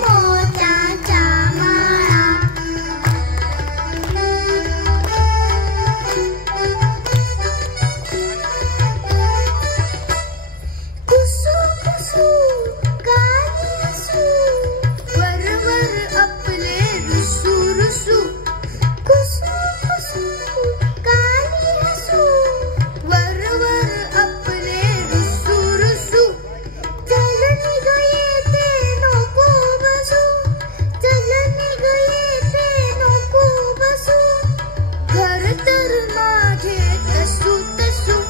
मोत्याच्या माळा कुसू कुसू काली हसू वरवर आपले रुसू रुसू कुसू कुसू काली हसू वरवर आपले रुसू रुसू चलनी गये ते नको बसू चलनी गये ते नको बसू घर तर माझे तसू तसू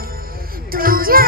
तुझ्या